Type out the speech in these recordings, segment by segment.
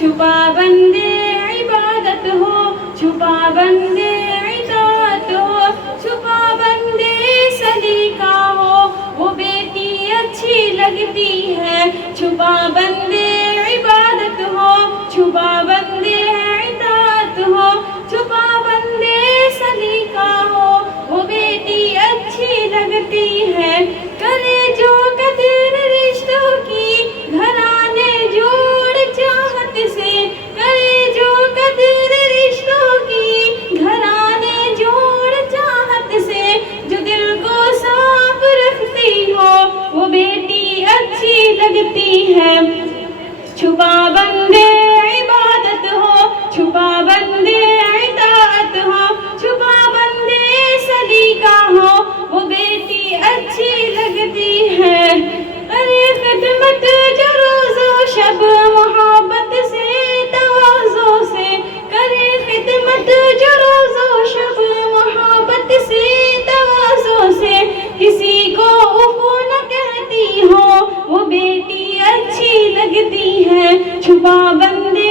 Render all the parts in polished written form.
چھپا بندے عبادت ہو، چھپا بندے اطاعت ہو، چھپا بندے سلیقہ ہو، وہ بیٹی اچھی لگتی ہے۔ چھپا بندے عبادت ہو، چھپا بندے اطاعت ہو، چھپا بندے سلیقہ ہو، وہ بیٹی اچھی لگتی ہے۔ کرے جو قدر رشتوں کی، گھرانے جوڑ چاہت سے، کرے جو قدر رشتوں کی، گھرانے جوڑ چاہت سے، جو دل کو صاف رکھتی ہو، وہ بیٹی اچھی لگتی ہے۔ چھپا بندے عبادت ہو، چھپا بندے اطاعت ہو، چھپا بندے سلیقہ ہو، وہ بیٹی اچھی لگتی ہے۔ کرے خدمت جو روز و شب محبت سے تواضع سے، کرے خدمت جو روز و شب محبت سے تواضع سے، کسی کو اف نہ کہتی ہو، وہ بیٹی اچھی لگتی ہے۔ چھپا بندے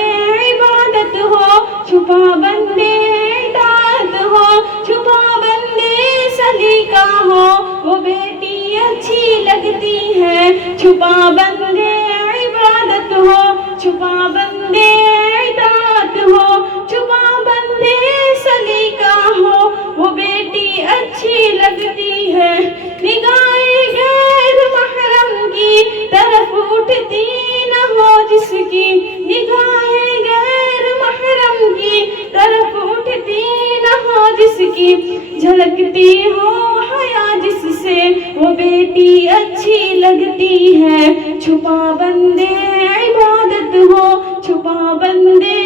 عبادت ہو، چھپا بندے اطاعت ہو، چھپا بندے سلیقہ ہو، وہ بیٹی اچھی لگتی ہے۔ چھپا بندے عبادت ہو، چھپا بندے اطاعت ہو، چھپا بندے سلیقہ ہو، وہ بیٹی اچھی لگتی ہے۔ نگاہ غیر محرم کی طرف اٹھتی نہ ہو جس کی، نگاہ غیر محرم کی طرف اٹھتی نہ ہو جس کی، جھلکتی ہو حیا جس سے، وہ بیٹی اچھی لگتی ہے۔ چھپا بندے عبادت ہو، چھپا بندے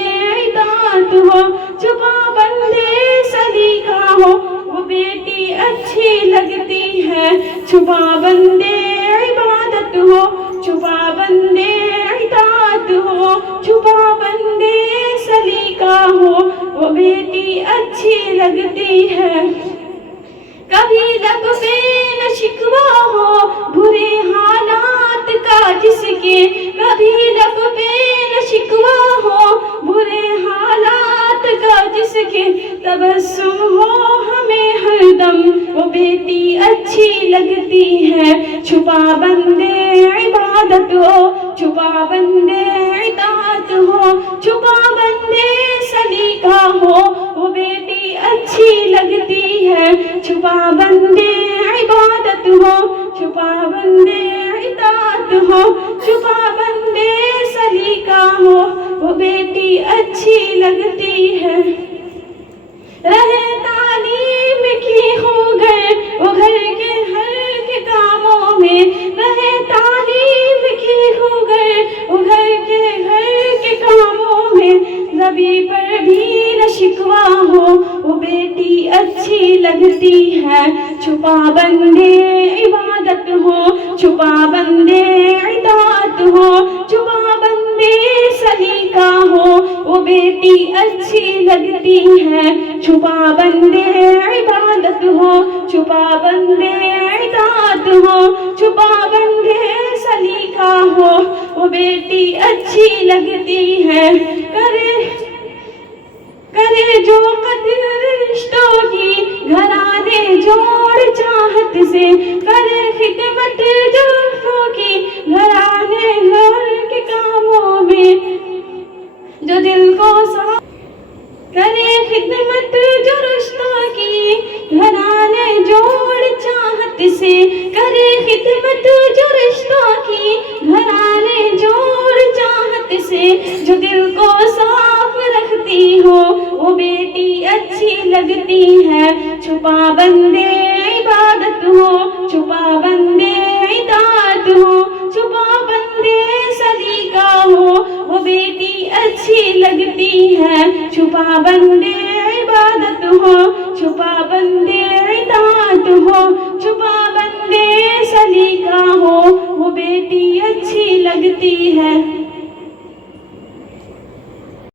اطاعت ہو، چھپا بندے سلیقہ ہو، وہ بیٹی اچھی لگتی ہے۔ چھپا بندے عبادت ہو، چھپا بندے اطاعت ہو، چھپا بندے سلیقہ ہو، وہ بیٹی اچھی لگتی ہے۔ کبھی لب پہ نہ شکوہ ہو برے حالات کا جس کے، کبھی لب پہ نہ شکوہ ہو برے حالات کا جس کے، تبسم ہو ہمیں ہر دم، وہ بیٹی اچھی لگتی ہے۔ چھپا بندے عبادت ہو، چھپا بندے اطاعت ہو، چھپا بندے سلیقہ ہو، وہ بیٹی اچھی لگتی ہے۔ چھپا بندے عبادت ہو، چھپا بندے اطاعت ہو، چھپا بندے سلیقہ ہو، وہ بیٹی اچھی لگتی ہے۔ رہے تعلیم کی ہو گئے وہ گھر کے ہر کے کاموں میں، رہے تعلیم کی ہو گئے وہ گھر کے ہر کے کاموں میں، نبی پر بھی نہ شکوہ ہو، وہ بیٹی اچھی لگتی ہے۔ چھپا بندے عبادت ہو، چھپا بندے اطاعت ہو، چھپا بندے سلیقہ ہو، وہ بیٹی اچھی لگتی ہے۔ چھپا بندے عبادت ہو، چھپا بندے اطاعت ہو، چھپا بندے سلیقہ ہو، وہ بیٹی اچھی لگتی ہے۔ کرے جو قدر رشتوں کی، گھرانے جوڑ چاہت سے، کرے خدمت جو رشتوں کی، گھرانے جوڑ کے کاموں میں، جو دل کو صاف کرے خدمت جو رشتوں کی، گھرانے جوڑ چاہت سے، کرے خدمت جو رشتوں کی، گھرانے جوڑ چاہت سے، جو دل کو صاف رکھتی ہو، وہ بیٹی اچھی لگتی ہے۔ چھپا بندے عبادت ہو، چھپا بندے اطاعت ہو، چھپا بندے سلیقہ ہو، وہ بیٹی اچھی لگتی ہے۔ چھپا بندے عبادت ہو، چھپا بندے اطاعت ہو، چھپا بندے سلیقہ ہو، وہ بیٹی اچھی لگتی ہے۔